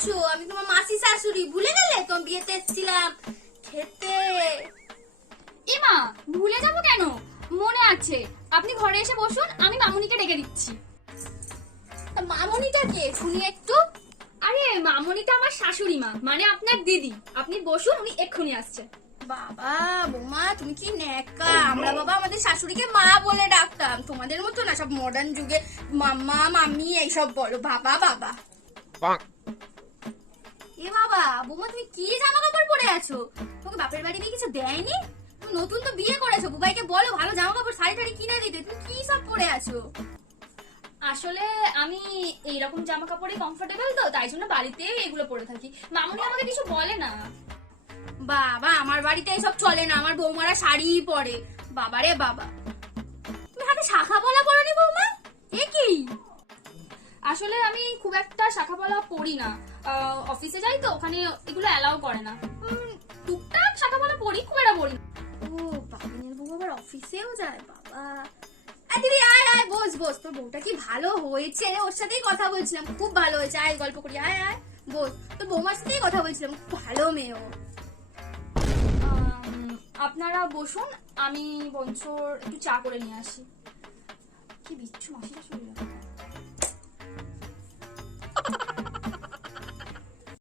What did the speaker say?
করছো? আমি তোমার মাসি শাশুড়ি, ভুলে গেলে? তোমার বিয়েতে এসেছিলাম খেতে। এমা, ভুলে যাব কেন? মনে আছে। আপনি ঘরে এসে বসুন, আমি মামুনিকে ডেকে দিচ্ছি। তা মামনিটা কে শুনি একটু? আরে মামুনিটা আমার শাশুড়ি মা, মানে আপনার দিদি। আপনি বসুন, উনি এক্ষুনি আসছে। বাবা বৌমা তুমি কি ন্যাকা! আমরা বাবা আমাদের শাশুড়িকে মা বলে ডাকতাম, তোমাদের মতো না সব মডার্ন যুগে মাম্মা মাম্মি এইসব বলো। বাবা বাবা এ বাবা, বৌমা তুমি কি জামা কাপড় পরে আছো? তোমাকে বাপের বাড়ি দিয়ে কিছু দেয়নি? তুমি নতুন তো বিয়ে করেছো, বুবাইকে বলো ভালো জামা কাপড় শাড়ি টাড়ি কিনে দিতে। তুমি কি সব পরে আছো? আসলে আমি এইরকম জামা কাপড়ে কমফোর্টেবল তো, তাই জন্য বাড়িতে এগুলো পরে থাকি। মামুনি আমাকে কিছু বলে না। বাবা আমার বাড়িতে এসব চলে না, আমার বৌমারা শাড়িই পরে। বাবারে বাবা, তুমি হাতে শাখা পলা পরনি বৌমা? এ কি? আসলে আমি খুব একটা শাখা পলা পরি না, অফিসে যাই তো, ওখানে এগুলো অ্যালাউ করে না। টুকটাক শাখা পলা পরি, খুব একটা পরি না। ও বাবিনের বউ আবার অফিসেও যায়? বাবা দিদি আয় আয়, বস বস। তোর বউটা কি ভালো হয়েছে, ওর সাথেই কথা বলছিলাম, খুব ভালো হয়েছে। আয় গল্প করি, আয় আয় বস। তোর বৌমার সাথেই কথা বলছিলাম, খুব ভালো মেয়ে ও। আপনারা বসুন, আমি বঞ্চর একটু চা করে নিয়ে আসি। কি বিচ্ছু মাসিটা শরীর।